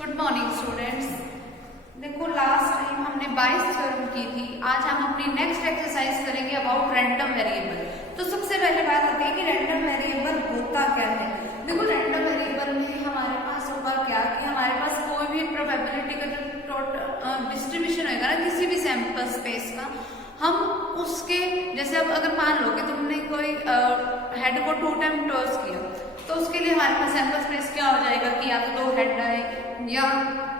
Good morning students. देखो last time हमने 22 theorem की थी। आज हम अपनी नेक्स्ट एक्सरसाइज करेंगे अबाउट रैंडम वेरिएबल। तो सबसे पहले बात आती है कि रैंडम वेरिएबल होता क्या है। देखो रैंडम वेरिएबल में हमारे पास होगा क्या कि हमारे पास कोई भी प्रोबेबिलिटी का जो टोटल डिस्ट्रीब्यूशन होगा ना किसी भी सैंपल स्पेस का, हम उसके जैसे अब अगर मान लो कि तुमने कोई हेड को 2 टाइम टॉस किया तो उसके लिए हमारे पास सैंपल स्पेस क्या हो जाएगा कि या तो 2 हेड आए या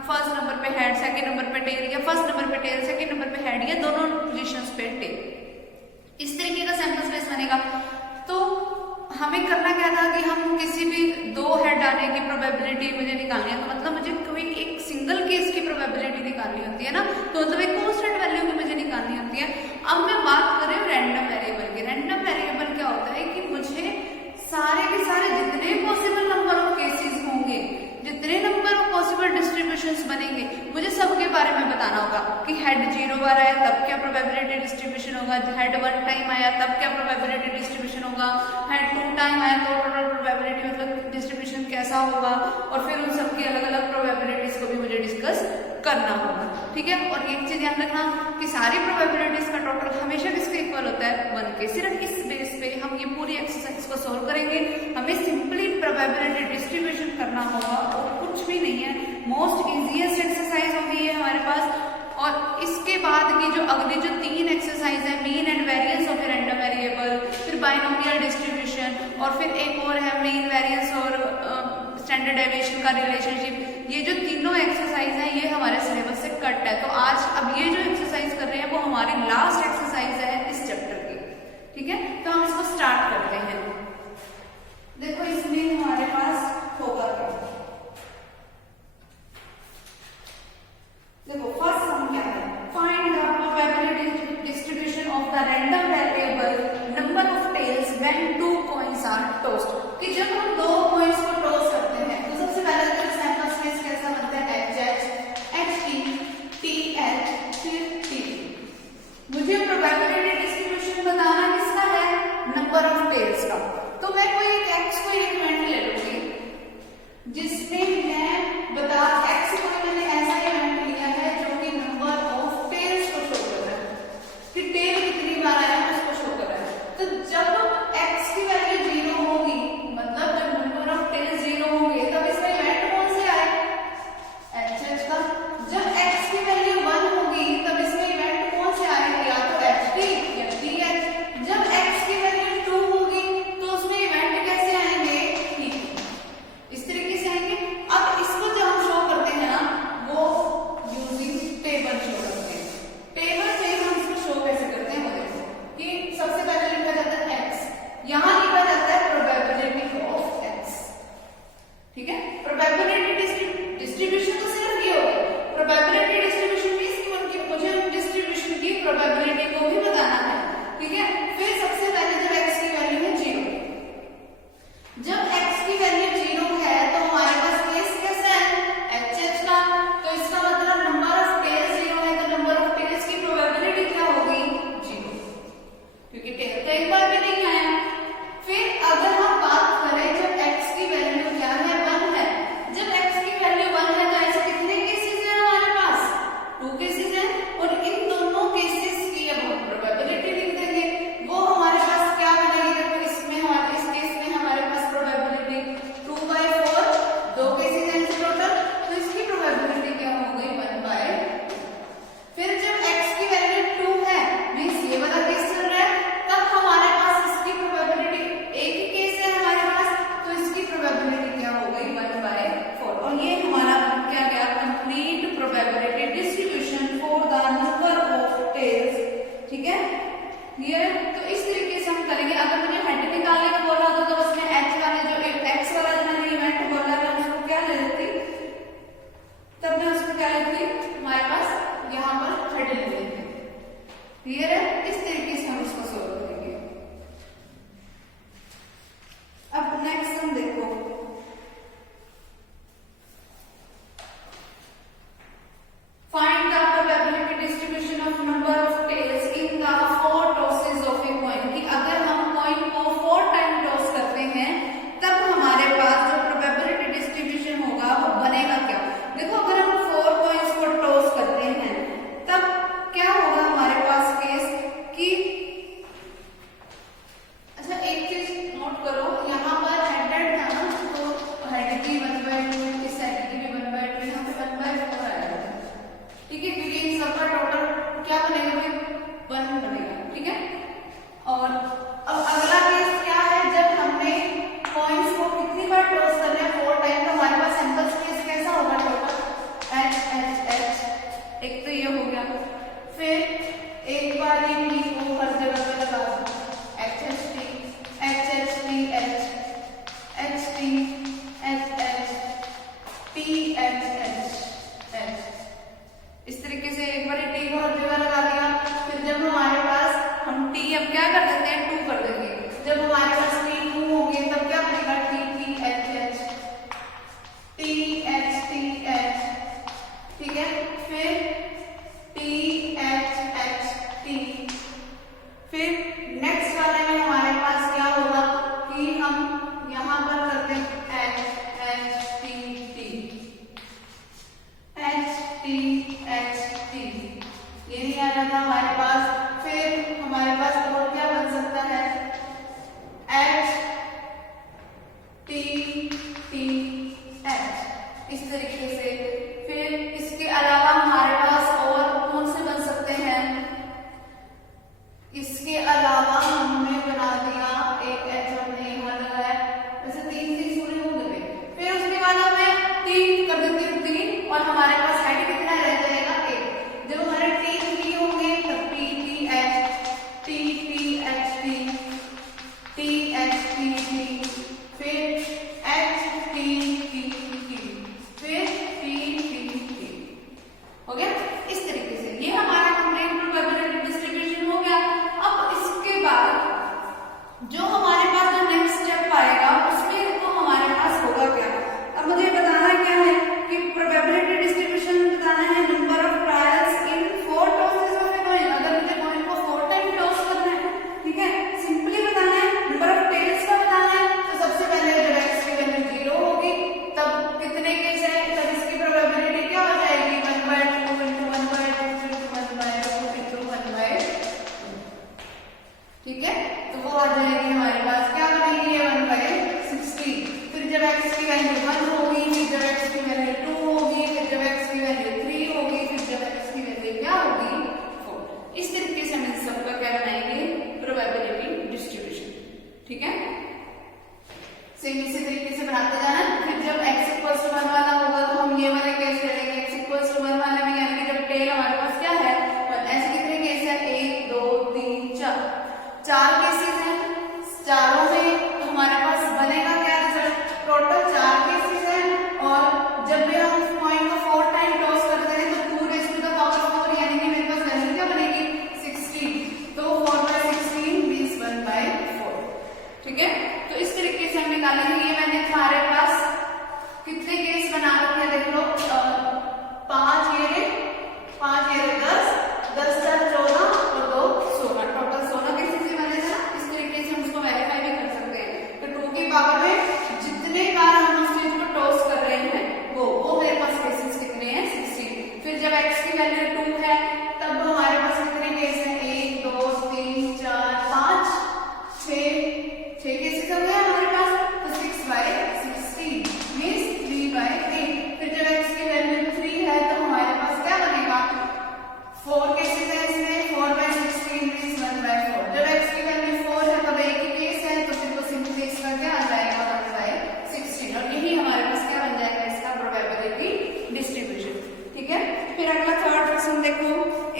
फर्स्ट नंबर पे हेड, सेकंड नंबर पे टेल, या फर्स्ट नंबर पे टेल, सेकंड नंबर पे हेड, या दोनों पोजीशंस पे टेल। इस तरीके का सैंपल स्पेस बनेगा। तो हमें करना क्या था कि हम किसी भी 2 हेड आने की प्रोबेबिलिटी मुझे निकालनी है, तो मतलब मुझे कोई एक सिंगल केस की प्रोबेबिलिटी निकालनी होती है ना, तो मतलब एक कांस्टेंट वैल्यू की मुझे निकालनी होती है। अब मैं बात कर रही हूँ रैंडम वेरिएबल की। रैंडम वेरिएबल क्या होता है कि मुझे सारे के सारे जितने पॉसिबल नंबर ऑफ केसेस होंगे, जितने नंबर ऑफ पॉसिबल डिस्ट्रीब्यूशंस बनेंगे, मुझे सबके बारे में बताना होगा कि हेड 0 बार आया तब क्या प्रोबेबिलिटी डिस्ट्रीब्यूशन होगा, हेड 1 टाइम आया तब क्या प्रोबेबिलिटी डिस्ट्रीब्यूशन होगा, हेड 2 टाइम आया तो टोटल प्रोबेबिलिटी मतलब डिस्ट्रीब्यूशन कैसा होगा, और फिर उन सबकी अलग अलग प्रोबेबिलिटीज को भी मुझे डिस्कस करना होगा। ठीक है। और एक चीज ध्यान रखना कि सारी प्रोबेबिलिटीज का टोटल हमेशा किसके इक्वल होता है, 1 के। सिर्फ इस बेस पे हम ये पूरी एक्सरसाइज को सोल्व करेंगे। हमें सिंपली प्रोबेबिलिटी डिस्ट्रीब्यूशन करना होगा और कुछ भी नहीं है। मोस्ट इजीएस्ट एक्सरसाइज होगी ये हमारे पास। और इसके बाद की जो अगली जो 3 एक्सरसाइज है, mean and variance of random variable, फिर बाइनोमियल डिस्ट्रीब्यूशन, और फिर एक और है मीन वेरिएंस और स्टैंडर्ड डेविएशन का रिलेशनशिप। ये जो तीनों एक्सरसाइज है ये हमारे सिलेबस से कट है। तो आज अब ये जो एक्सरसाइज कर रहे हैं वो हमारी लास्ट एक्सरसाइज है इस चैप्टर की। ठीक है। तो हम इसको स्टार्ट करते हैं। देखो इसमें हमारे पास होगा क्या। देखो फर्स्ट हम क्या है, find the probability distribution of the random variable number of tails when 2 coins are tossed. कि जब हम 2 कॉइन्स को टॉस करते हैं तो सबसे पहले तो सैंपल स्पेस कैसा बनता है, HH, TL, फिर T। मुझे प्रोबेबिलिटी डिस्ट्रीब्यूशन बताना किसका है, नंबर ऑफ टेल्स का। तो मैं कोई एक x को एक इवेंट ले लूंगी जिसमें मैं बता x को मैंने ऐसा इवेंट लिया है जो कि नंबर ऑफ टेल्स को शो कर रहा है कि टेल कितनी बार आया उसको शो कर रहा है। तो जब x की वैल्यू 0 होगी, मतलब जब नंबर ऑफ टेल्स 0 होंगे तब इसका इवेंट कौन से आए, HH का। जब x की वैल्यू 1 होगी तब इसका इवेंट कौन से आए, या तो HT या TH। जब x की वैल्यू 2 होगी तो उसमें इवेंट कैसे आएंगे, इस तरीके से आएंगे। अब इसको जब हम शो करते हैं ना वो यूजिंग टेबल शो करते हैं। टेबल से हम इसको शो कैसे करते हैं वो देखो कि सबसे पहले लिखा जाता है x, यहां लिखा जाता है प्रोबेबिलिटी ऑफ x। ठीक है। प्रोबेबिलिटी डिस्ट्रीब्यूशन तो सिर्फ ये होगा, प्रोबेबिलिटी डिस्ट्रीब्यूशन मींस कि उनकी मुझे डिस्ट्रीब्यूशन की प्रोबेबिलिटी को भी बताना है। ठीक है। फिर सबसे पहले जब x की वैल्यू है 0, जब x की वैल्यू 0 है तो हमारे पास केस कैसा है, HH का। तो इसका मतलब नंबर ऑफ टेल्स 0 है तो नंबर ऑफ टेल्स की प्रोबेबिलिटी क्या होगी, 0, क्योंकि टेल तो एक बार भी नहीं आया। फिर अगर हम बात करें जब x की वैल्यू क्या है, 1 है। जब x की वैल्यू 1 है तो ऐसे कितने केसेस हैं हमारे पास, 2 केसेस हैं। और इन दोनों केसेस की अब हम प्रोबेबिलिटी लिख देंगे। वो हमारे पास क्या बनेगी, देखो इसमें हमारे इस केस में हमारे पास प्रोबेबिलिटी 2/4, 2 केसेस हैं टोटल, तो इसकी प्रोबेबिलिटी क्या हो गई, 1/। फिर जब x की वैल्यू 2 है, मींस ये वाला केस चल रहा है, तब हमारे पास इसकी प्रोबेबिलिटी एक ही केस है हमारे पास, तो इसकी प्रोबेबिलिटी क्या हो गई, 1/4। और ये हमारा क्या गया, complete probability distribution for the number of tails. ठीक है। ये तो इस तरीके से हम करेंगे। अगर मुझे हेड निकालने को बोला होता तो उसमें h वाले जो x वाला जो मैंने इवेंट बोला था उसको क्या ले लेती, तब मैं उसको क्या लेती, हमारे पास यहाँ पर हेड ले लेती। क्लियर है। इस तरीके से हम इसको सोल्व करेंगे। अब नेक्स्ट हम देखो, find the probability distribution of number of tails in the 4 tosses of a coin. कि अगर हम कॉइन को 4 टाइम टॉस करते हैं तब हमारे पास जो प्रोबेबिलिटी डिस्ट्रीब्यूशन होगा वो बनेगा क्या। देखो है, तो वो आ जाएगी हमारे पास, क्या बनेगी ये 1/16। फिर जब x की वैल्यू 1 होगी, फिर जब x की वैल्यू 2 होगी, फिर जब x की वैल्यू 3 होगी, फिर जब x की वैल्यू क्या होगी 4। इस तरीके से हम इन सबका क्या बनाएंगे, प्रोबेबिलिटी डिस्ट्रीब्यूशन। ठीक है, सेम इसी तरीके से बनाते जाना। फिर जब x = 1 वाला होगा तो हम ये वाले केस करेंगे, x = 1 वाले में, यानी कि जब टेल हमारे पास क्या है, ऐसे कितने केस है, 1 2 3 4, 4 केसेस हैं। चारों में हमारे पास बनेगा क्या रिजल्ट, टोटल 4 केसेस हैं। और जब भी हम पॉइंट को 4 टाइम टॉस करते हैं तो 2⁴, यानी कि मेरे पास वैल्यू क्या बनेगी 16। तो 4/16 means 1/4। ठीक है, तो इस तरीके से हम निकालेंगे। ये मैंने हमारे पास कितने केस बना रखे हैं, देख लो, 5 ये 10, 10 4 14 और 2 16, टोटल 16 केसेस ही बने थे। इस तरीके से हम उसको वेरीफाई भी कर सकते हैं। तो 2 की पावर में जितने बार हम उस चीज को टॉस कर रहे हैं वो मेरे पास केसेस कितने हैं 16। फिर जब x की वैल्यू 2 है तब हमारे पास कितने केस हैं, 1 2 3 4 5 6 केसेस हो गए हमारे पास। तो 6/16 मींस 3/8। फिर जब x की वैल्यू 3 है तो हमारे पास क्या बनेगा, 4 केसेस है इसमें, 4/16 मींस 1/4। जब x की वैल्यू 4 है तब एक ही केस है, तो फिर वो सिंपली इसका क्या आ जाएगा 1/16। और यही हमारे पास क्या बन जाएगा, इसका प्रोबेबिलिटी डिस्ट्रीब्यूशन। ठीक है, फिर अगला थर्ड क्वेश्चन देखो,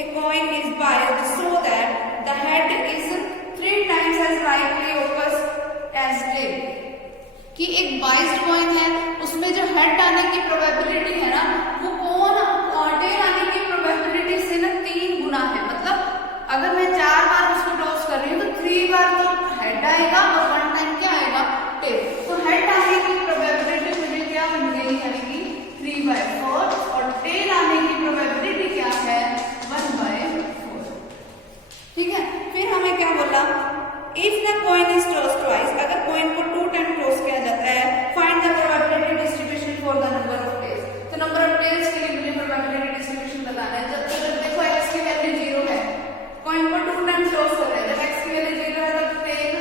a coin is biased so that the head is 3 times as likely occurs as tail. कि एक बाइज्ड कॉइन है, उसमें जो हेड आने की प्रोबेबिलिटी है ना, वो टेल आने की प्रोबेबिलिटी से ना 3 गुना है। मतलब अगर मैं 4 बार उसको टॉस कर रही हूँ तो 3 बार तो हेड आएगा और 1 टाइम क्या आएगा, टेल। तो हेड आने की प्रोबेबिलिटी मुझे क्या बन गई, यानी कि 3/4, और टेल आने की प्रोबेबिलिटी क्या है 1/4। ठीक है, फिर हमें क्या बोला, if the coin is tossed twice, अगर कॉइन को 2 टाइम टॉस किया जाता है, find the probability distribution for the number of tails. तो नंबर ऑफ टेल्स के लिए मुझे प्रोबेबिलिटी डिस्ट्रीब्यूशन बताना है। जब देखो x की वैल्यू 0 है, कॉइन को 2 टाइम टॉस कर रहे हैं, जब x की वैल्यू 0 है तो टेल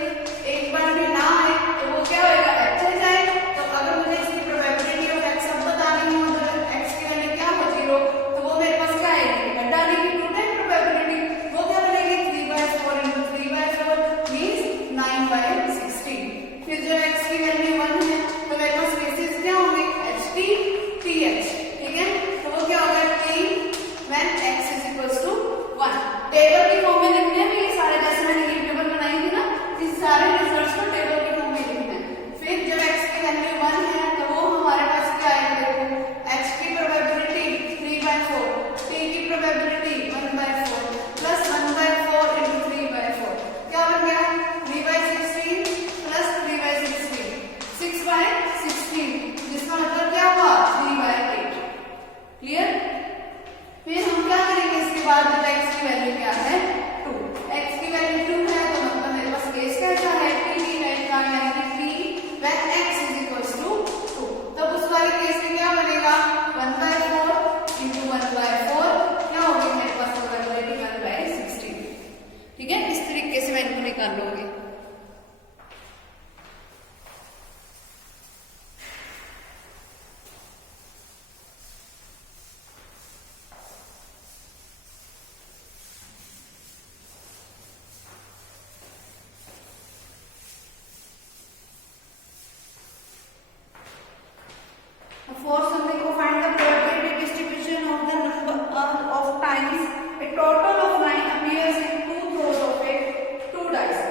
एक बार भी ना आए तो वो क्या होएगा, h चल जाएगा। तो अगर मुझे इसकी प्रोबेबिलिटी ऑफ x अब बतानी हो, तो x की वैल्यू क्या हो 0, तो वो मेरे पास क्या आएगी, हेड आने की 2 टाइम प्रोबेबिलिटी, वो क्या बनेगी 3/4 × 3/4 मींस 9/16। फिर जब x की वैल्यू 1 है तो मेरे पास केसेस क्या होंगे, ht th। ठीक है, तो वो क्या होगा, t when x = 1। टेबल की फॉर्म में लिखने हैं, ये सारे जैसे मैंने ये टेबल बनाई थी ना, इस सारे रिजल्ट्स को टेबल की फॉर्म में लिखना है। फिर जब x की वैल्यू 1 है तो वो हमारे पास क्या आएगा, देखो h की प्रोबेबिलिटी 3/4, t की प्रोबेबिलिटी 1/4 प्लस 1/4 × 3/4 क्या बन गया, 3/16 प्लस 3/16 6/16, जिसका मतलब क्या हुआ 3/8। क्लियर। फिर हम क्या करेंगे इसके बाद, जब x की वैल्यू क्या है 2, x की वैल्यू 2 है तो मतलब मेरे पास केस कैसा है, t का, यानी कि t when x = 2। तब उस वाले केस में क्या बनेगा, 1/4 × 1/4 क्या होगी मेरे पास प्रोबेबिलिटी 1/16। ठीक है, इस तरीके से मैं इनको निकाल लूंगी। Fourth one देखो, find the probability distribution of the number of times a total of 9 appears in 2 throws of a 2 dice।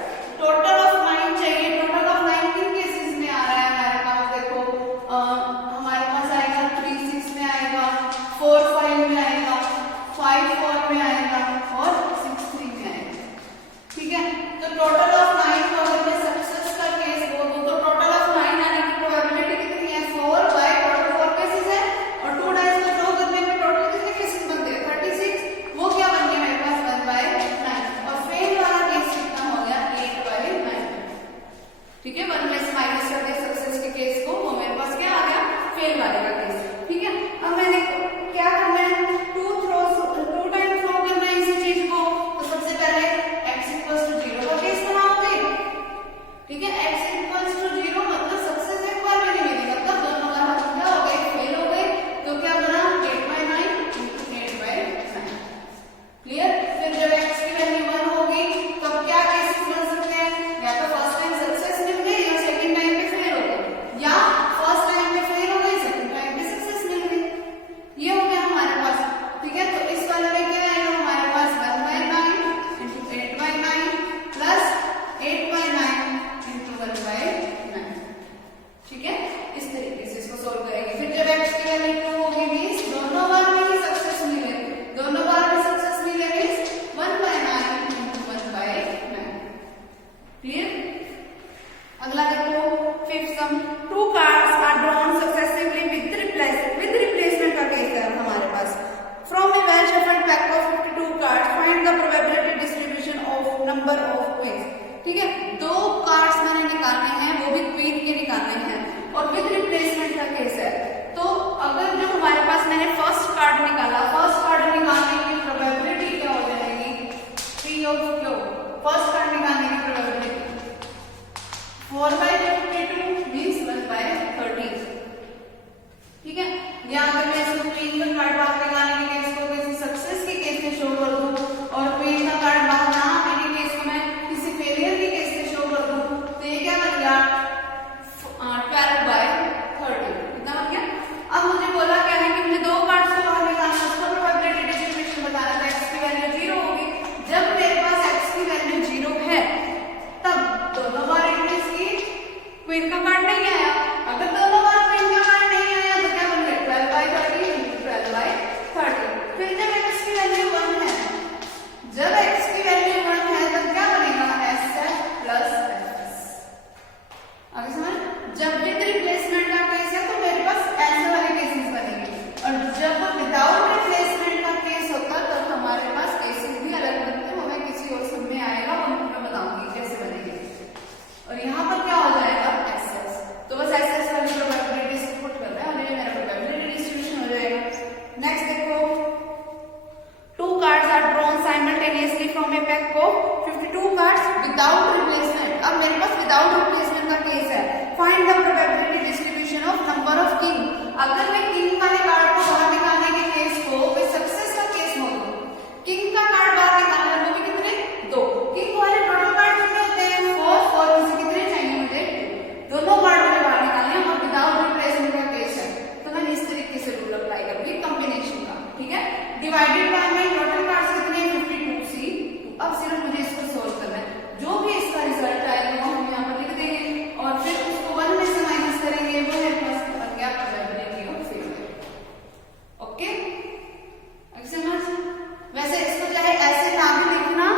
total of 9 चाहिए, total of 9 किन केसेस में आ रहा है हमारे पास, देखो हमारे पास आएगा 3 6 में आएगा, 4 5 में आएगा, 5 4 में आएगा और 6 3 में आएगा। ठीक है, तो टोटल ऑफ 9 को अगर मैं सक्सेस का केस बोलूं तो टोटल ऑफ 9 आने की प्रोबेबिलिटी कितनी है, 4 बाय टोटल 4 केसेस है, और 2 डाइस को ड्रॉ करने में टोटल कितने केसेस बनते हैं 36। वो क्या बन गया मेरे पास 1/9, और फेल वाला केस कितना हो गया 8/9। ठीक है, 1 में से माइनस कर दिया सक्सेस के केस को, वो मेरे पास क्या आ गया, फेल वाले का केस। ठीक है, अब मैंने क्या करना है, 2 टाइम थ्रो करना है इसी चीज को। तो सबसे पहले x = 0 का केस बनाओ, अगला देखो fifth sum, two cards are drawn successively with replacement का केस है हमारे पास। From a well shuffled pack of 52 cards find the probability distribution of number of queens. ठीक है, दो कार्ड्स मैंने निकालने हैं, वो भी क्वीन के निकालने हैं और विद रिप्लेसमेंट का केस है। तो अगर जो हमारे पास मैंने फर्स्ट कार्ड निकाला, फर्स्ट कार्ड निकालने की प्रोबेबिलिटी क्या हो जाएगी, 3 ऑफ क्यू। फर्स्ट कार्ड निकालने की प्रोबेबिलिटी 4/52 मींस 1/30। ठीक है, यहाँ पे मैं इसको क्वीन का कार्ड बाहर निकालने के केस को किसी सक्सेस के केस में शो कर दूं और क्वीन का कार्ड बाहर ना आने के केस को मैं किसी फेलियर के केस में शो कर दूं, तो ये क्या बन गया 12/30। कितना बन गया? अब मुझे बोला क्या है कि मुझे दो कार्ड्स को बाहर निकालना, उसका प्रोबेबिलिटी डिस्ट्रीब्यूशन बताना है। x की वैल्यू 0 होगी। जब मेरे पास x की वैल्यू 0 है तब दोनों बार रिप्लेस की क्वीन का कार्ड नहीं आया। अगर दोनों बार क्वीन का कार्ड नहीं आया तो क्या बन गया 12/30 × 12/30। फिर जब x की वैल्यू 1 है, जब x की वैल्यू 1 है तब क्या बनेगा SF प्लस FS। आगे समझ? जब विद रिप्लेसमेंट का केस है तो मेरे पास ऐसे वाले केसेस बनेंगे और जब विदाउट रिप्लेसमेंट का केस होता तब हमारे पास केसेस भी अलग बनते हैं। हमें किसी और सब में आएगा, वो मैं बताऊंगी कैसे बनेंगे। और यहाँ पर क्या हो जाएगा SS। तो बस SS वाली प्रोबेबिलिटी से पुट कर रहे हैं और ये मेरा प्रोबेबिलिटी डिस्ट्रीब्यूशन हो जाएगा। नेक्स्ट देखो, two cards are drawn simultaneously from a pack of 52 cards without replacement. अब मेरे पास विदाउट रिप्लेसमेंट का केस है। Find the probability distribution of number of king. अगर मैं किंग वाले कार्ड को बाहर निकालने के केस को कोई सक्सेस का केस हो, किंग का कार्ड बाहर निकालना है, वो भी कितने 2। किंग वाले टोटल कार्ड कितने होते हैं 4 में से कितने चाहिए मुझे 2। दोनों कार्ड मुझे बाहर निकालने हैं और विदाउट रिप्लेसमेंट का केस है तो मैं इस तरीके से रूल अप्लाई करूंगी कॉम्बिनेशन का। ठीक है, डिवाइडेड बाय में टोटल कार्ड्स कितने 52C। अब सिर्फ मुझे इसको सोल्व करना है, जो भी इसका रिजल्ट आएगा वो हम यहाँ पर लिख देंगे और फिर उसको 1 में से माइनस करेंगे, वो मेरे पास बन गया प्रोबेबिलिटी ऑफ फेलियर। ओके, समझ? वैसे इसको चाहे ऐसे ना भी लिखना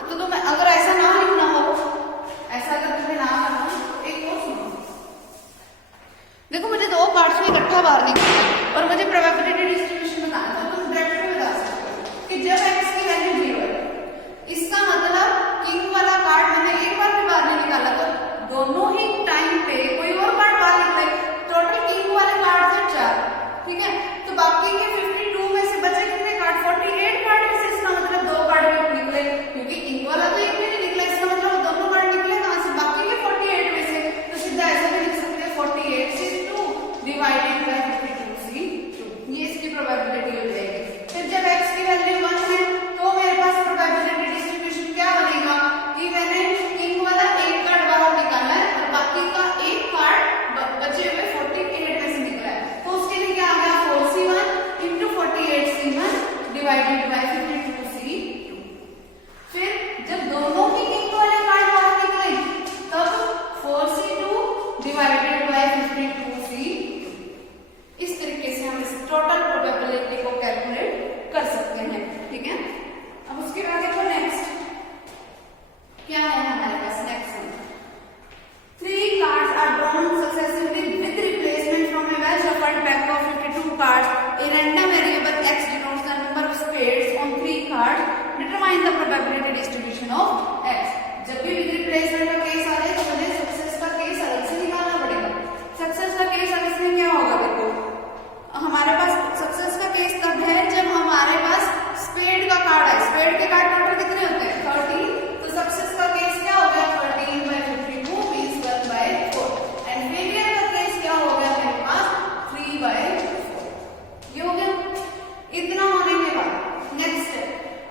तो तुम्हें अगर ऐसा ना लिखना हो, ऐसा अगर तुम्हें ना करना तो एक और सुनो। देखो मुझे दो कार्ड्स को इकट्ठा बाहर निकालना और मुझे प्रोबेबिलिटी डिस्ट्रीब्यूशन बताना है, तो तुम डायरेक्ट में बता सकते हो कि जब x की वैल्यू 0 है, इसका मतलब किंग वाला कार्ड मैंने एक बार भी बाहर नहीं निकाला तो दोनों ही टाइम पे कोई और कार्ड बाहर निकले। टोटल किंग वाले कार्ड थे 4। ठीक है, तो बाकी के 52 में से बचे कितने कार्ड 48 कार्ड में से इसका मतलब 2 कार्ड निकले, क्योंकि किंग वाला तो एक भी नहीं निकला, इसका मतलब दोनों कार्ड निकले कहां से बाकी के 48 में से। तो सीधा ऐसा भी लिख सकते हैं 48/2 डिवाइडेड बाय 52C2। ये इसकी प्रोबेबिलिटी हो जाएगी। फिर जब x की वैल्यू 1 है तो मेरे पास प्रोबेबिलिटी डिस्ट्रीब्यूशन क्या बनेगा कि मैंने किंग वाला एक कार्ड बाहर निकाला है और बाकी का एक कार्ड बचे हुए 48 में से निकला है, तो उसके लिए क्या आ गया 4C1 × 48C1 divided by 52C2। फिर जब दोनों ही किंग वाले कार्ड बाहर निकले तब 4C2 डिवाइडेड बाय 52C2। इस तरीके से हम इस टोटल प्रोबेबिलिटी को कैलकुलेट कर सकते हैं। ठीक है, अब उसके बाद देखो नेक्स्ट क्या है हमारे पास। Next 3 cards are drawn successively with replacement from a well shuffled pack of 52 cards. A random variable x denotes the number of spades on 3 cards. Determine the probability distribution of x. जब भी with replacement का case आ जाए तो मुझे success का case अलग से निकालना पड़ेगा। सक्सेस का केस अब इसमें क्या होगा, देखो हमारे पास सक्सेस का केस तब है जब हमारे पास स्पेड का कार्ड है। स्पेड के कार्ड टोटल कितने होते हैं 30, तो सक्सेस का केस क्या हो गया 13/52 मींस 1/4 एंड फेलियर का केस क्या हो गया मेरे पास 3/4। ये हो गया। इतना होने के बाद नेक्स्ट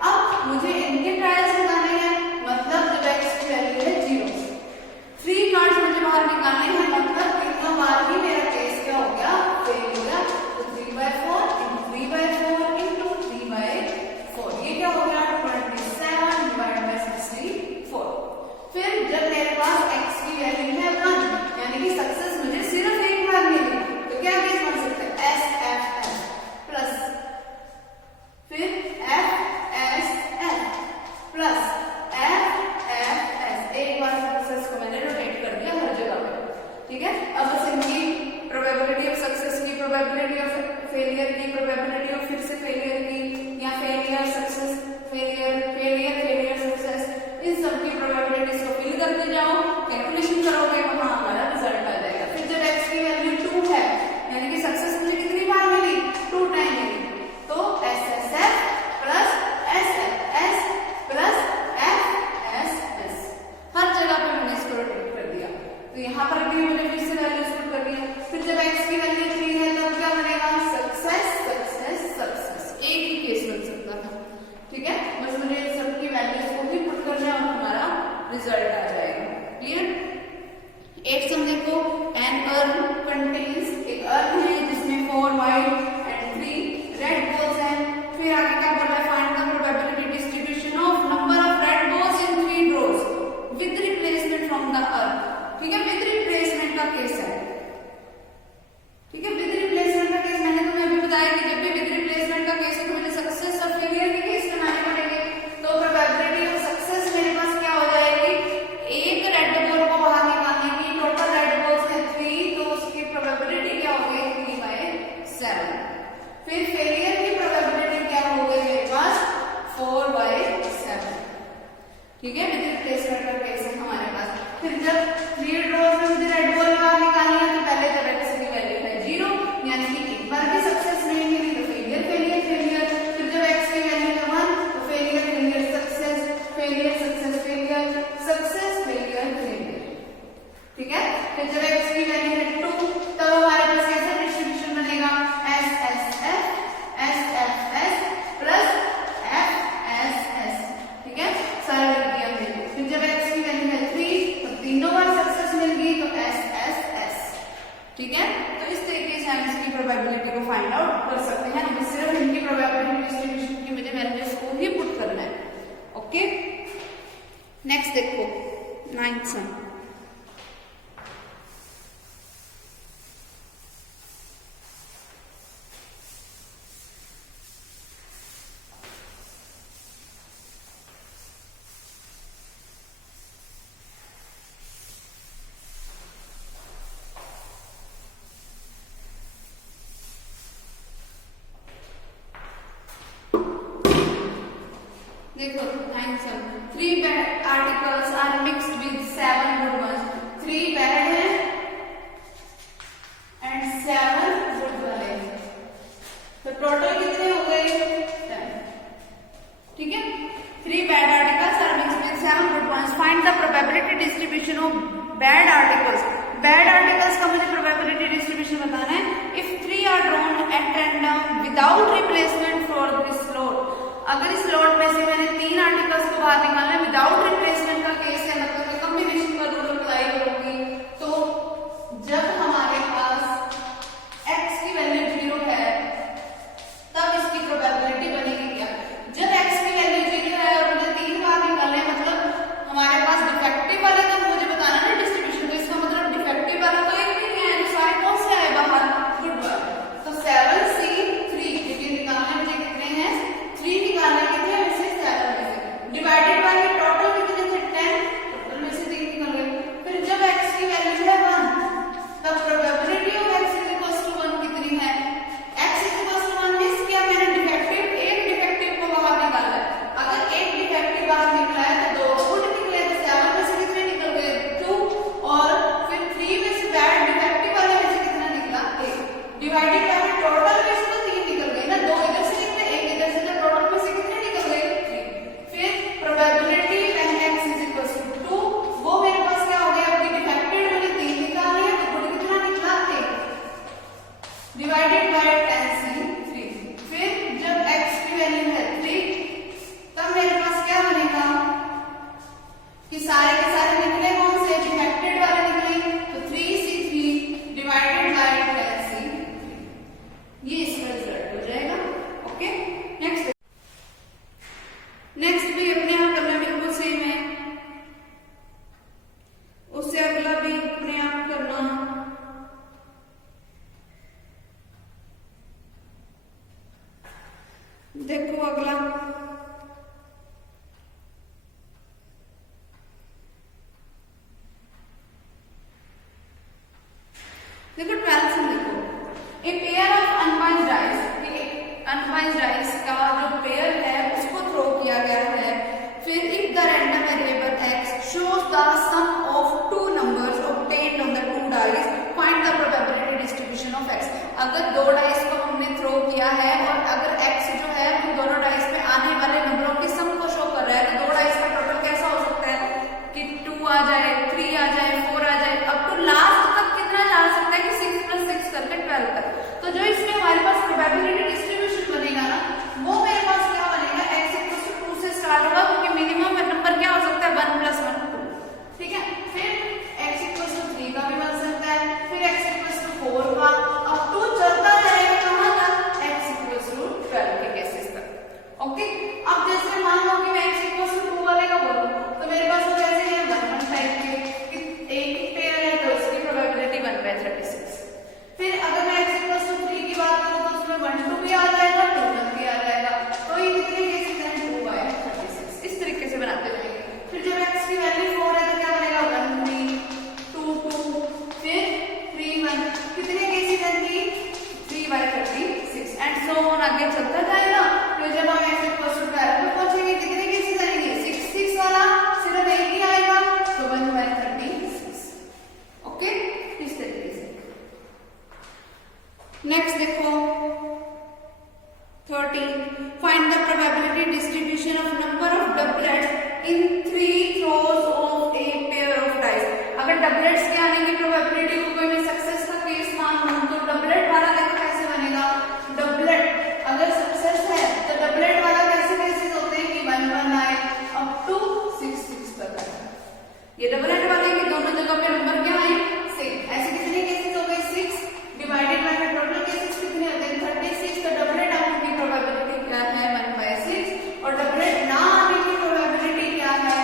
अब मुझे इनके ट्रायल्स बताने हैं, मतलब जब x की वैल्यू है 0, 3 कार्ड्स मुझे बाहर निकालने हैं, मतलब इतना बार ही मेरा केस क्या हो गया फेल हो गया। तो 3/4 × 3/4 × 3/4 ये क्या हो गया 27 डिवाइडेड बाय 64। फिर जब मेरे पास x की वैल्यू है 1 यानी कि सक्सेस मुझे सिर्फ एक बार मिली तो क्या केस बन सकता है SFF प्लस फिर FSF प्लस FFS। एक बार सक्सेस को मैंने रोटेट कर दिया हर जगह यहाँ पर भी मुझे फिर से वैल्यू पुट करनी है। फिर जब x की वैल्यू 3 है तब क्या बनेगा, सक्सेस सक्सेस सक्सेस, एक ही केस बन सकता था। ठीक है, बस मुझे सबकी वैल्यूज को भी पुट करना है और हमारा रिजल्ट आ जाएगा। क्लियर। एक सम देखो, एन अर्न कंटेन्स, एक अर्न है जिसमें 4 व्हाइट एंड 3 रेड बॉल्स हैं। फिर आगे क्या बोल रहा है, find the probability distribution of number of red balls in 3 draws with replacement from the urn. ठीक है, विद रिप्लेसमेंट का केस है। ठीक है, विद रिप्लेसमेंट का केस मैंने तुम्हें अभी बताया कि जब भी विद रिप्लेसमेंट का केस है तो मुझे सक्सेस और फेलियर के केस बनाने पड़ेंगे। तो प्रोबेबिलिटी ऑफ सक्सेस मेरे पास क्या हो जाएगी, एक रेड बॉल को बाहर निकालने की, टोटल रेड बॉल्स है 3, तो उसकी प्रोबेबिलिटी क्या हो गई 3/7। फिर फेलियर की प्रोबेबिलिटी क्या हो गई मेरे पास 4/7। ठीक है, विद रिप्लेसमेंट का केस है हमारे पास। फिर जब 3 ड्रॉज में मुझे रेड बॉल बाहर निकालनी है तो पहले जब x की वैल्यू है 0, यानी कि एक बार भी सक्सेस नहीं मिली तो फेलियर फेलियर फेलियर। फिर जब x की वैल्यू है 1 तो failure failure success failure success failure success failure failure. ठीक है, फिर जब x की वैल्यू है 2 तब हमारे पास कैसा डिस्ट्रीब्यूशन बनेगा, S S F S F S plus F S S। ठीक है, सारा लिख दिया मैंने। फिर जब x की वैल्यू है 3 तो तीनों बार सक्सेस मिल गई तो S S S। ठीक है, तो इस तरीके से हम इसकी प्रोबेबिलिटी को फाइंड आउट कर सकते हैं। हमें सिर्फ इनकी प्रोबेबिलिटी डिस्ट्रीब्यूशन की मुझे वैल्यूज को ही पुट करना है। ओके, नेक्स्ट देखो 9th सम। देखो 9th some, 3 bad articles are mixed with 7 good ones। 3 bad है एंड 7 गुड वाले, तो टोटल कितने हो गए 10। ठीक है, 3 bad articles are mixed with 7 good ones। Find the probability distribution of bad articles. Bad articles का मुझे प्रोबेबिलिटी डिस्ट्रीब्यूशन बताना है। If 3 are drawn at random without replacement for this lot. अगर इस लॉट में से मैंने 3 आर्टिकल्स को बाहर निकालना है, विदाउट रिप्लेसमेंट का केस है, मतलब कॉम्बिनेशन का रूल अप्लाई करूंगी, तो जब हमारे पास x की वैल्यू 0 है तब इसकी प्रोबेबिलिटी बनेगी क्या, जब x की वैल्यू 0 है और मुझे 3 बार निकालना है, मतलब हमारे पास डिफेक्टिव वाले तो मुझे बताना ना डिस्ट्रीब्यूशन, तो इसका मतलब डिफेक्टिव वाला तो एक नहीं है, तो सारे कौन से आए बाहर, गुड वाले। तो 7C3 ये निकालने मुझे कितने हैं 3 निकालने कितने में से 7 में से, डिवाइडेड बाय टोटल कितने थे 10, तो नेक्स्ट देखो 13, find the probability distribution of number of doublets in 3 throws of a pair of dice. अगर डबलेट्स के आने की प्रोबेबिलिटी को कोई मैं सक्सेस का केस मान लूं तो डबलेट वाला देखो कैसे बनेगा। डबलेट अगर सक्सेस है तो डबलेट वाला कैसे केसेस होते हैं कि 1 1 आए अप टू 6 6 तक आए। ये डबलेट वाले की दोनों जगह पे नंबर क्या आए सेम। ऐसे कितने केसेस हो गए 6 डिवाइडेड बाय टोटल केसेस कितने होते हैं 36। तो डबलेट आने की प्रोबेबिलिटी क्या है 1/6 और डबलेट ना आने की प्रोबेबिलिटी क्या है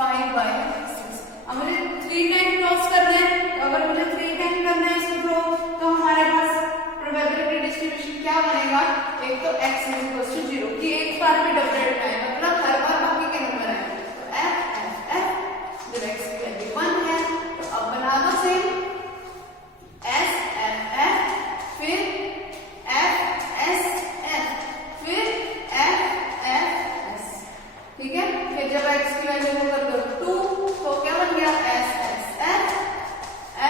5/6। अब मुझे 3 टाइम क्रॉस करना है, तो अगर मुझे 3 टाइम करना है इसको ड्रॉ तो हमारे पास प्रोबेबिलिटी डिस्ट्रीब्यूशन क्या बनेगा। एक तो x = 0 कि एक बार भी डबलेट आए मतलब हर बार बाकी के नंबर आए। तो f f f जब x की वैल्यू 1 है तो अब बना दो सेम s f f फिर f s f फिर f f s। ठीक है, फिर जब x की वैल्यू को कर दो 2 तो क्या बन गया s s f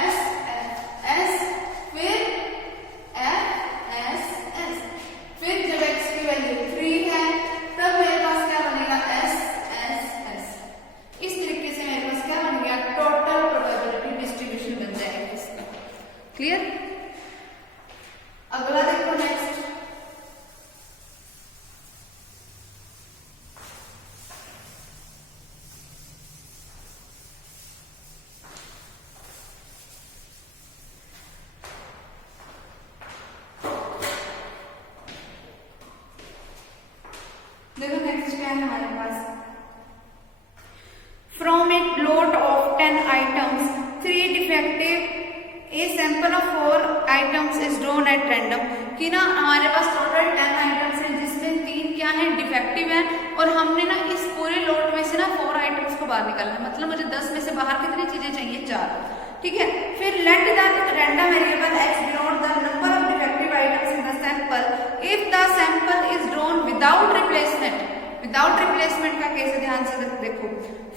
s f s फिर f s s। फिर जब x की वैल्यू 3 है तब मेरे पास क्या बनेगा s s s। इस तरीके से मेरे पास क्या बन गया टोटल प्रोबेबिलिटी डिस्ट्रीब्यूशन बन जाएगा इसका। क्लियर। अगला देखो नेक्स्ट देखो नेक्स्ट क्या है हमारे पास। From a lot of 10 items 3 defective a sample of 4 items is drawn at random. कि ना हमारे पास टोटल 10 आइटम्स हैं जिसमें 3 क्या है डिफेक्टिव हैं और हमने ना इस पूरे लोट में से ना 4 आइटम्स को बाहर निकालना है। मतलब मुझे 10 में से बाहर कितनी चीजें चाहिए 4। ठीक है, फिर let the random variable x denote the number of defective items in the sample if the sample is drawn without replacement. Without replacement का कैसे ध्यान से देखो।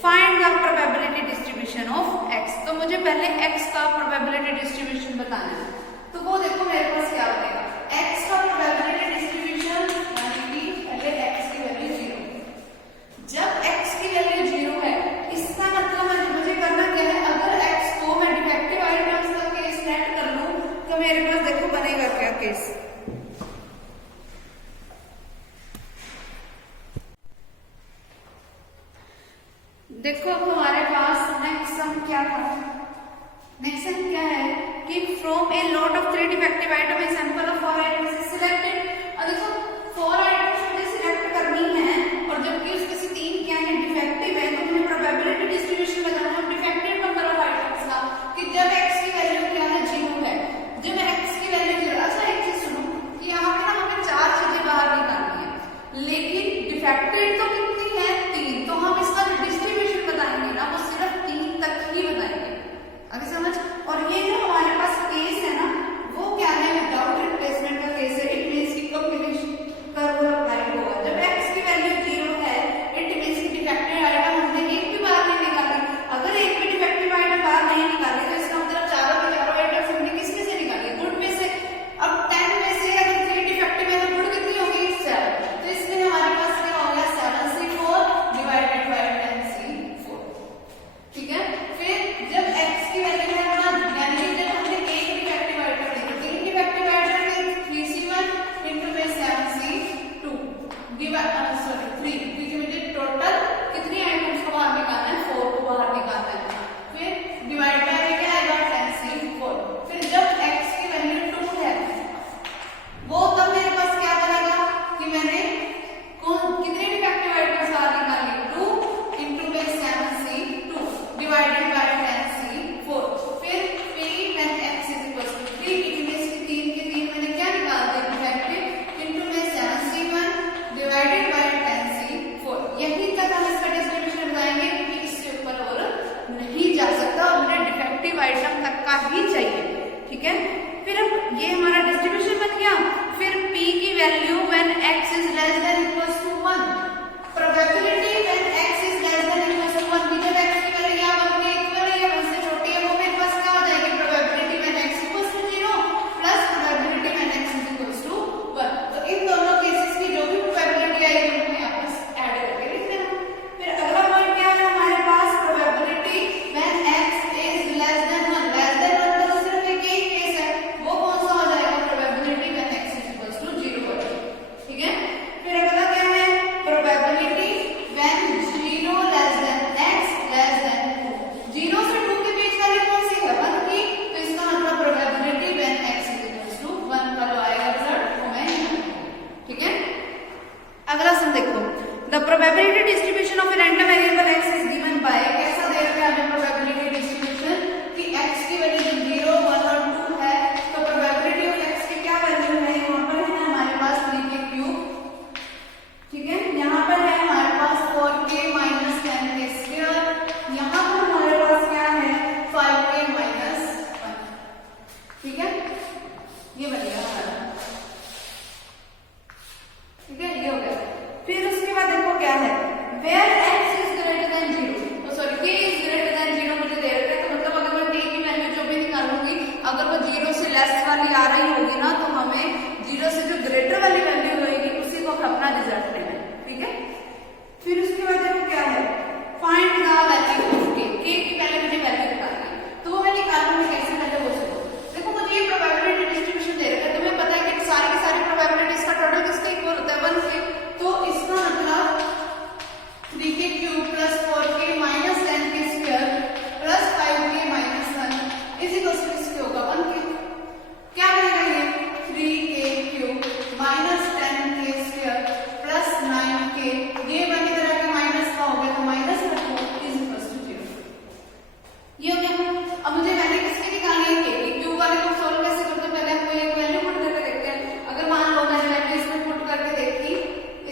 Find the probability distribution of x। तो मुझे पहले x का प्रोबेबिलिटी डिस्ट्रीब्यूशन बताना है, तो वो देखो मेरे पास क्या बनेगा। x का प्रोबेबिलिटी डिस्ट्रीब्यूशन यानी कि पहले x की वैल्यू 0। जब x की वैल्यू 0 है इसका मतलब मुझे करना क्या है, अगर x को मैं डिफेक्टिव आइटम्स का केस सेट कर लूं तो मेरे पास देखो बनेगा क्या केस। देखो हमारे पास नेक्स्ट सम क्या था। नेक्स्ट सम क्या है कि from a lot of 3 defective item A sample of 4 items is selected. और देखो 4 आइटम्स मुझे सिलेक्ट करनी है और जबकि उसमें से 3 क्या है डिफेक्टिव है तो मुझे प्रोबेबिलिटी डिस्ट्रीब्यूशन बताना है डिफेक्टिव नंबर ऑफ आइटम्स का कि जब x की वैल्यू क्या है 0 है। जब x की वैल्यू 0। अच्छा एक चीज सुनो कि यहाँ पे ना हमें 4 चीजें बाहर निकालनी है लेकिन डिफेक्टिव तो कितनी है 3। तो हम इसका जो डिस्ट्रीब्यूशन बताएंगे ना वो सिर्फ 3 तक ही बताएंगे। आगे समझ। और ये जो हमारे पास केस है ना वो क्या है विदाउट रिप्लेसमेंट का केस है। इट मींस की कॉम्बिनेशन कर्व अप्लाई होगा। जब x की वैल्यू 0 है इट मींस की डिफेक्टिव आइटम हमने एक भी बाहर नहीं निकाली। अगर एक भी डिफेक्टिव आइटम बाहर नहीं निकाली तो इसका मतलब चारों के चारों आइटम्स हमने किसमें से निकाली गुड में से। अब 10 में से अगर 3 डिफेक्टिव है तो गुड कितनी होगी 7। तो इसमें हमारे पास क्या हो गया 7c4 डिवाइडेड बाय 10c4। ठीक है, फिर जब x की वैल्यू है ना यानी जब हमने एक डिफेक्टिव आइटम ली 3 डिफेक्टिव आइटम थे 3c1 इनटू में 7c2 डिवाइड 3 क्योंकि मुझे टोटल कितनी आइटम्स को बाहर निकालना है 4 को बाहर निकालना है। फिर डिवाइड बाय क्या आएगा 10c4। फिर जब x की वैल्यू 2 है वो तब मेरे पास क्या बनेगा कि मैंने कितने डिफेक्टिव आइटम्स बाहर निकाली 2 इनटू में 7c2 डिवाइडेड बाय 10c4। फिर when x is 3 it means कि 3 के 3 मैंने क्या निकाल दिया डिफेक्टिव इनटू में 7c1 डिवाइडेड बाय 10c4। यही तक हम इसका डिस्ट्रीब्यूशन बताएंगे क्योंकि इससे ऊपर और नहीं जा सकता और मुझे डिफेक्टिव आइटम तक का ही चाहिए। ठीक है, फिर अब ये हमारा डिस्ट्रीब्यूशन बन गया। फिर p की value when x is less than equals to 1। Probability when x is less than equals to 1 की जब x की वैल्यू या 1 के इक्वल है या 1 से छोटी है वो मेरे पास क्या हो जाएगी probability when x equals to 0 plus probability when x अब मुझे वैल्यू किसकी निकालनी है, के की। क्यू वाले को सोल्व कैसे करते हैं, पहले हम कोई एक वैल्यू पुट करके देखते हैं। अगर मान लो मैंने वैल्यू इसमें पुट करके देखी,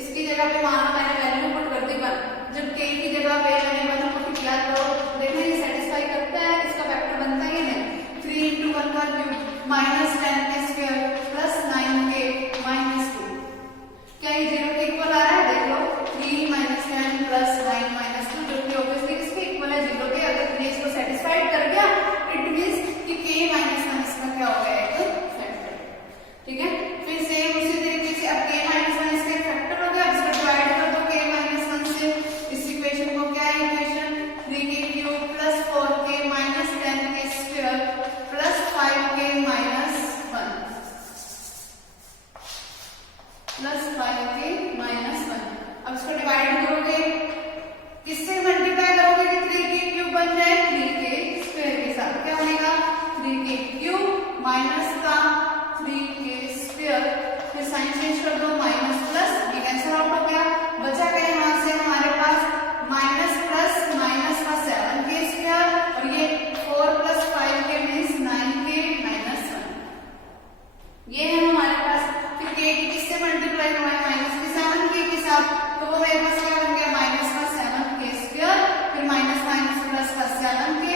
इसकी जगह पे मान लो मैंने वैल्यू पुट कर दी 1, जब के की जगह पे मैंने 1 पुट किया तो देखना ये सेटिस्फाई करता है, इसका वेक्टर बनता है ये नहीं। 3 × 1 का cube minus 10k square plus 9k minus 2, क्या ये 0 के इक्वल आ रहा है, देख लो 3 - 10 प्लस 9 माइनस 2, जो कि ऑब्वियसली किसके इक्वल है, 0 के। अगर 3 इसको सेटिस्फाइड कर गया इट मींस कि k - 1 इसका क्या हो गया, एक फैक्टर। ठीक है, फिर सेम उसी तरीके से अब k - 1 इसका फैक्टर हो गया, इसको डिवाइड कर दो k - 1 से, इस इक्वेशन को क्या है, equation 3k³ plus 4k minus 10k square plus 5k minus 1 plus 5k minus 1। अब इसको डिवाइड करोगे, किससे मल्टीप्लाई करोगे कि 3k³ बन जाए 3k स्क्वायर के साथ, क्या बनेगा 3k³ माइनस का 3k स्क्वायर, फिर साइन चेंज कर दो, माइनस प्लस, ये कैंसिल आउट हो गया, बचा क्या यहाँ से हमारे पास माइनस प्लस माइनस का 7k स्क्वायर, और ये 4 plus 5k means 9k minus 1, ये है हमारे पास। फिर k की किससे मल्टीप्लाई हुआ है, माइनस के 7k के साथ, तो वो मेरे पास क्या बन गया, माइनस का 7k स्क्वायर, फिर माइनस माइनस प्लस का 7k।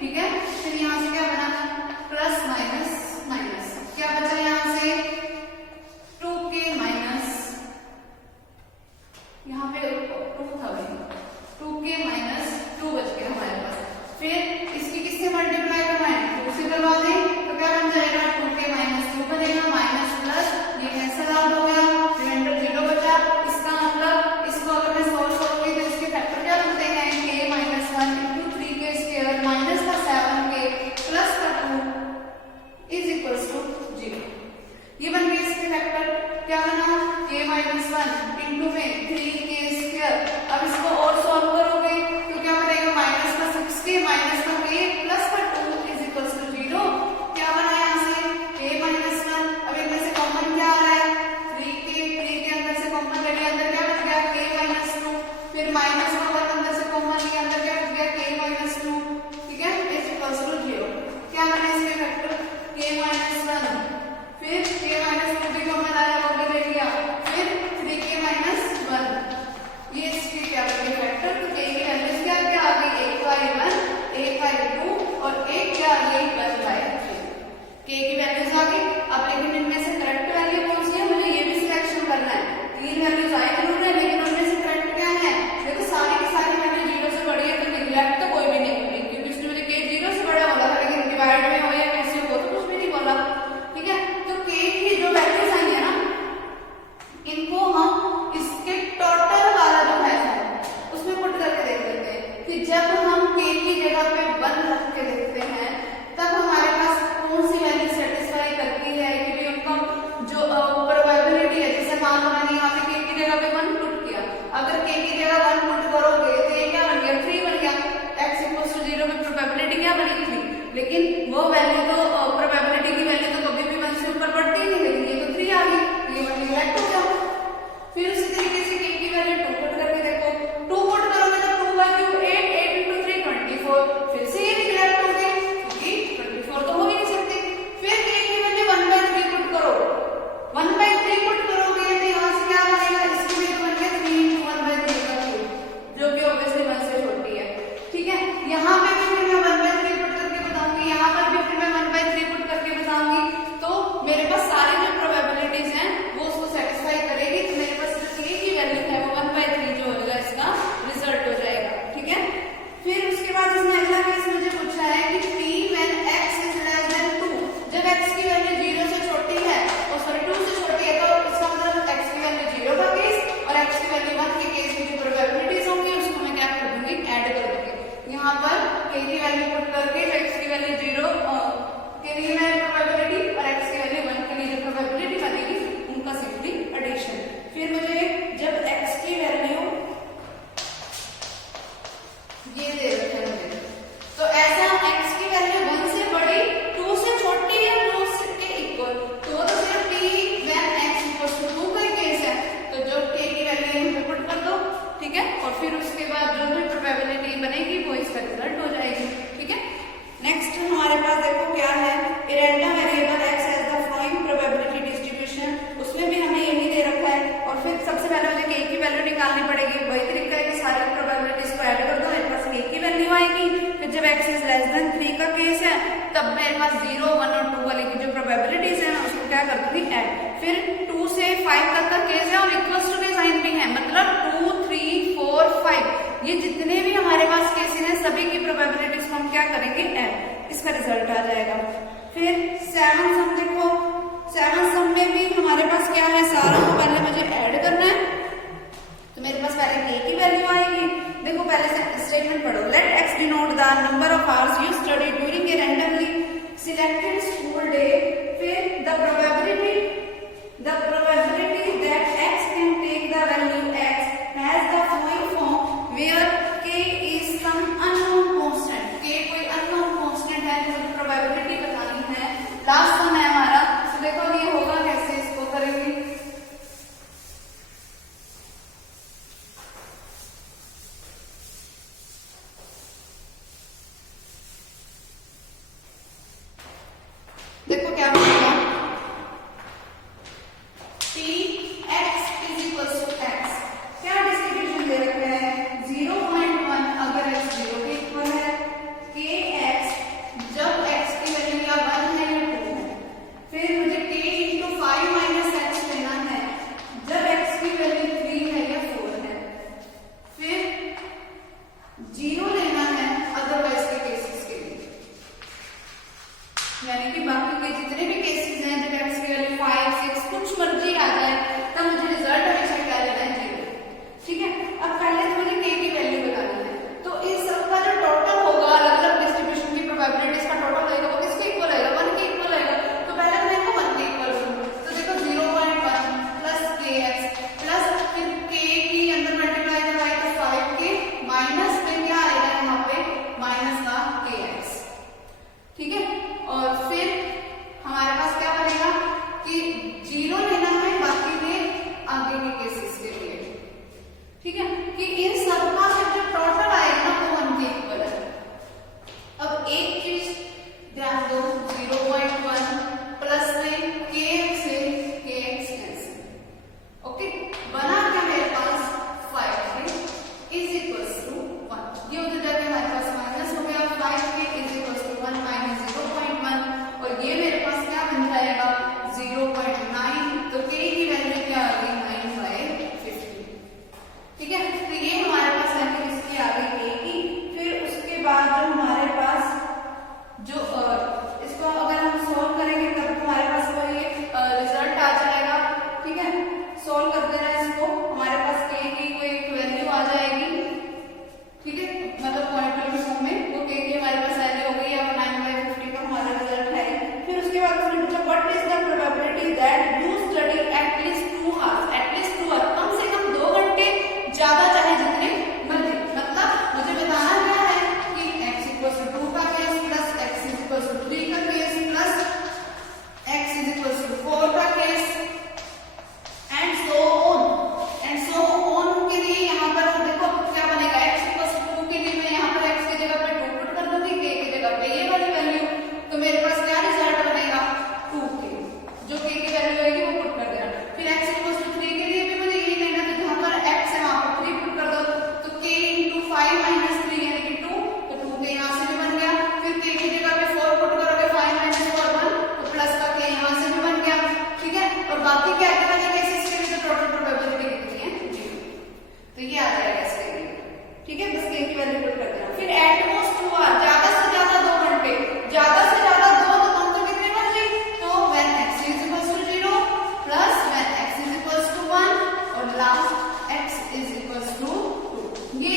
ठीक है, फिर यहाँ से क्या बना, प्लस माइनस माइनस, क्या बचा यहाँ से 2k माइनस, यहाँ पे 2 था भाई, 2k माइनस 2 बच गया हमारे पास। फिर इसकी किससे मल्टीप्लाई करना है, 2 से करवा दें, तो क्या बन जाएगा 2k माइनस 2 बनेगा, माइनस प्लस, ये कैंसिल आउट हो गया, फिर अंडर 0 बचा। इसका मतलब इसको अगर मैं सोल्व करूंगी तो इसके फैक्टर क्या बनते हैं, k - 1 × 3k स्क्वायर माइनस का 7k प्लस का 2 इज इक्वल्स टू 0। ये बन गया इसके फैक्टर, क्या बना k - 1 इंटू में 3k स्क्वायर। अब इसको और सॉल्व करोगे तो क्या बनेगा, माइनस का 6k माइनस का k प्लस का 2 इज इक्वल्स टू 0। क्या बना यहाँ से k - 1, अब इनमें से कॉमन क्या आ रहा है 3k, 3 के अंदर से कॉमन ले लिया, अंदर क्या बच गया k - 2, फिर माइनस का 1 अंदर से कॉमन लिया, अंदर क्या बच गया k - 2। ठीक है, इज इक्वल्स टू 0। क्या बना इसके फैक्टर k - 1, फिर k - 2 भी कॉमन आया, वो भी ले लिया, फिर 3k - 1, ये इसके क्या बने फैक्टर, तो k की वैल्यूज क्या क्या आ गई, 1/1, 1/2 और 1 क्या आ गई 1/3, k की वैल्यूज आ गई। अब लेकिन इनमें से करेक्ट वैल्यू कौन सी है, मुझे ये भी सिलेक्शन करना है। 3 वैल्यूज आए जरूर है, लेकिन उनमें से करेक्ट क्या है, देखो सारी की सारी वैल्यू 0 से बड़ी है, तो निगलेक्ट तो कोई भी नहीं होगी, क्योंकि इसने मुझे k 0 से बड़ा बोला था, लेकिन डिवाइड में हो या कैसे हो तो कुछ भी नहीं बोला। ठीक है, तो k की जो वैल्यूज आई है ना, इनको हम इसके टोटल वाला जो है उसमें पुट करके देख लेते हैं कि जब हम k की जगह पे 1 रख के देखते हैं तब हमारे पास कौन सी वैल्यू सेटिस्फाई करती है, क्योंकि उनका जो प्रोबेबिलिटी है, जैसे मान लो मैंने यहाँ पे k की जगह पे 1 पुट किया, अगर k की जगह 1 पुट करोगे तो ये क्या बन गया 3 बन गया, x = 0 में प्रोबेबिलिटी क्या बनी 3, लेकिन वो वैल्यू तो प्रोबेबिलिटी की वैल्यू तो कभी भी 1 से ऊपर बढ़ती नहीं, लेकिन ये तो 3 आ गई, ये 1 निगलेक्ट हो गया। फिर उसी तरीके से k की वैल्यू 2 पुट करके देखो, 2 पुट करोगे तो 2 का क्यूब 8, 8 × 3 24, फिर से ये निगलेक्ट हो गए क्योंकि 24 तो हो ही नहीं सकते। फिर k की वैल्यू 1/3 पुट करो, 1/3 पुट करोगे तो यहाँ से क्या बनेगा, इसकी वैल्यू बन गया 3 × 1/3 का क्यूब, जो कि ऑब्वियसली 1 से छोटी है। ठीक है, यहाँ पे भी फिर मैं 1/3 पुट करके बताऊंगी, यहाँ पर भी फिर मैं 1/3 पुट लेस देन 3 का केस है, तब मेरे पास 0, 1 और 2 वाली की जो प्रोबेबिलिटीज है मैं उसको क्या कर दूंगी ऐड। फिर 2 से 5 तक का केस है और इक्वल्स टू के साइन भी है, मतलब 2, 3, 4, 5 ये जितने भी हमारे पास केसेस हैं सभी की प्रोबेबिलिटीज को हम क्या करेंगे ऐड, इसका रिजल्ट आ जाएगा। फिर 7 सम देखो, 7 सम में भी हमारे पास क्या है, सारों को पहले मुझे ऐड करना है, तो मेरे पास पहले k की वैल्यू आएगी। देखो पहले से स्टेटमेंट पढ़ो, let x denote the number of hours you study during a randomly selected school day. फिर the probability that x can take the value x has the following form where k is some unknown constant, k कोई unknown constant है जो मुझे probability बतानी है। Last सम है हमारा, तो देखो ये होगा कैसे, इसको करेंगे। देखो क्या बनेगा, Px is equal to x, क्या डिस्ट्रीब्यूशन दे रखा है 0.1 अगर x 0 के इक्वल है, kx जब x की वैल्यू या 1 है या 2 है। फिर मुझे k इंटू 5 माइनस x लेना है जब x की वैल्यू 3 है या 4 है। फिर 0 लेना है अदरवाइज के केसेस के लिए, यानी कि बाकी के जितने भी केसेस हैं जब x की वैल्यू 5, 6 कुछ मर्जी आ जाए तब मुझे रिजल्ट हमेशा क्या लेना है 0। ठीक है, अब पहले तो मुझे k की वैल्यू बतानी है, तो इस सब का जो टोटल होगा अलग अलग डिस्ट्रीब्यूशन की प्रोबेबिलिटीज का टोटल होगा वो किसके इक्वल आएगा, 1 के इक्वल आएगा। तो पहले मैं इसको 1 के इक्वल करूं, तो देखो 0.1 प्लस kx प्लस फिर k की अंदर मल्टीप्लाई करवाए तो 5k माइनस में क्या आएगा यहाँ पे माइनस का kx। ठीक है, और फिर हमारे पास क्या बनेगा कि 0 लेना है बाकी के आगे के केसेस के लिए। ठीक है, कि इन सब का जो टोटल आएगा ना वो 1 के इक्वल है। अब एक चीज ध्यान दो, 0.1 प्लस में kx से kx कैंसिल, ओके, बना क्या मेरे पास 5k इज इक्वल टू 1, ये उधर जाके हमारे पास माइनस हो गया, 5k is equal to 1 minus 0.1 और ये मेरे पास क्या बन जाएगा 0.9, तो k की वैल्यू क्या आ गई 9/50। ठीक है, तो ये हमारे पास वैल्यू इसकी आ गई k की। फिर उसके बाद जो हमारे पास जो इसको अगर हम सॉल्व करेंगे तब हमारे पास वो ये रिजल्ट आ जाएगा। ठीक है, सॉल्व कर देना इसको, हमारे पास k की कोई वैल्यू आ जाएगी। ठीक है, मतलब क्वाड्रेटिक फॉर्म में वो k की हमारे पास वैल्यू हो गई है, 9/50 का हमारा रिजल्ट है। फिर उसके बाद उसने पूछा what is the probability that you study at least 2 hours, at least 2 hours, कम से कम 2 घंटे, ज्यादा चाहे जितने मर्जी, मतलब मुझे बताना क्या है कि x इक्वल टू 2 का case plus x equal to 3 का case plus x equal to 4 का केस एंड सो ऑन के लिए यहाँ पर देखो क्या बनेगा, x इक्वल टू 2 के लिए मैं यहाँ पर x की जगह पे 2 पुट कर दूंगी, k की जगह पे ये वाली वैल्यू, तो मेरे पास क्या रिजल्ट बनेगा 2k, जो k की वैल्यू आएगी वो पुट कर देना। फिर x इक्वल टू 3 के लिए भी मुझे यही लेना, तो जहाँ पर x है वहाँ पर 3 पुट कर दो, तो k इंटू 5 माइनस 3 यानी कि 2, तो 2k यहाँ से भी बन गया। फिर k की जगह पे 4 पुट करोगे, 5 माइनस 4 1, तो प्लस का k यहाँ से भी बन गया। ठीक है, और बाकी के आगे वाले केसेस के लिए तो टोटल प्रोबेबिलिटी कितनी है 0, तो ये आ जाएगा इसके लिए। ठीक है, बस k की वैल्यू पुट कर देना। फिर एट मोस्ट 2 आवर, ज्यादा से ज्यादा 2 घंटे, ज्यादा से ज्यादा 2 तो कम तो कितने मर्जी, तो when x is equal to 0 plus when x is equal to 1 और last x is equal to 2, ये